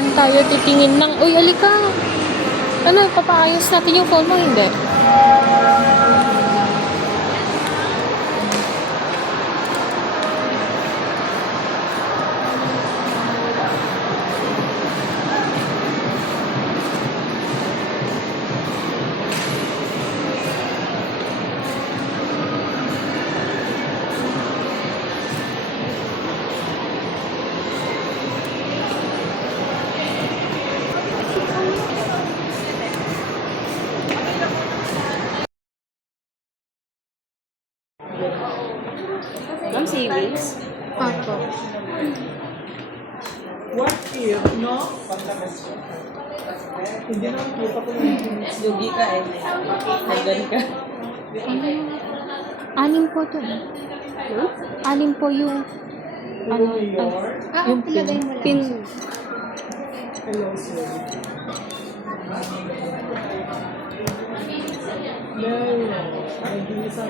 Saan tayo titingin ng... Uy, alika! Ano, papaayos natin yung phone mo, hindi? Ma'am, savings? Opo. What if, no? Hindi naman kita ko yung Lugi ka eh. Nagdan ka. Anim po to. Anim po yung... Ano, yung Ilagay mo lang. pin. hello, sir. No, I give you some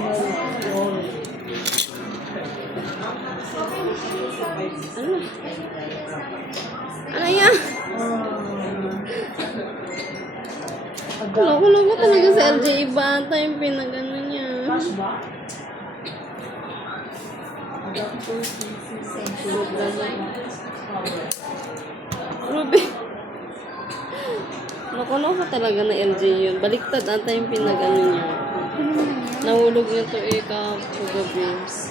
Ano yan? Loko-loko talaga si LJ Ibata yung pinagano niya. Ruby. Loko-loko talaga na LJ yun. Baliktad ata yung pinagano niya. Nahulog niya to Puga Beams.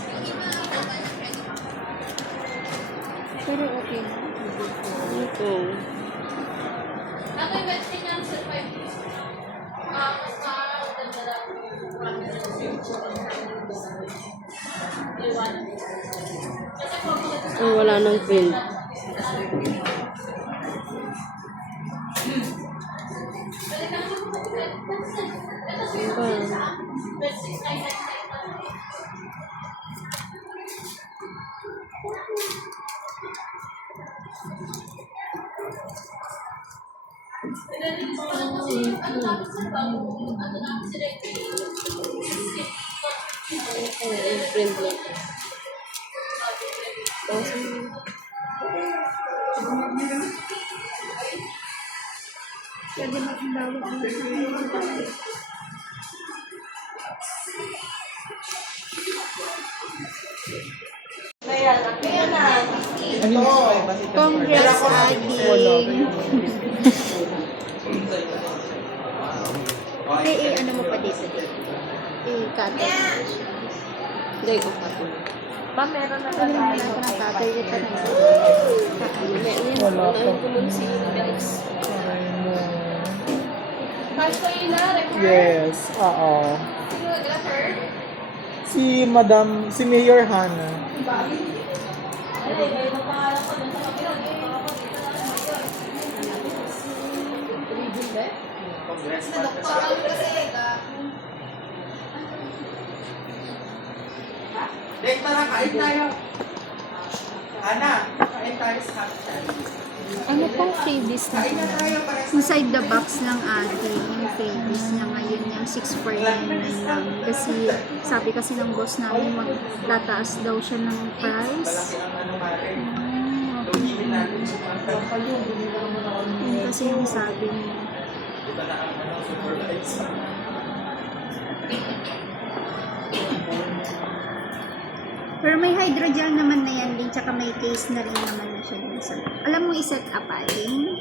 Pero okay na. Ito. Oh, wala nang print. Print lang. Pwede mag-bawag ang Congress adding. Ano mo pa dito? I-cut. Hindi ko pa ito. Ano naman ako ng tatay kita na isa? Wala pa. Yes, oo. Si Madam, si Mayor Hannah. Dek, tara, kain tayo. Ana, kain tayo sa hotel. Ano pong freebies na Kain na tayo para sa... Inside the box lang ate, yung freebies niya ngayon yung 649 lang. Kasi sabi kasi ng boss namin magtataas daw siya ng price. Yun kasi yung sabi niya. Pero may hydrogel naman na yan din, tsaka may case na rin naman na siya din sa... Alam mo i-set up ating?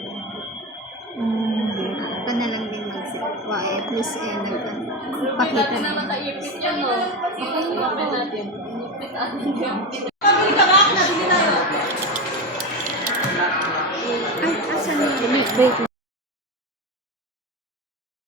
Ito na lang din mag-set. Wow, at least nagpakita na. Ay, asan yun? break.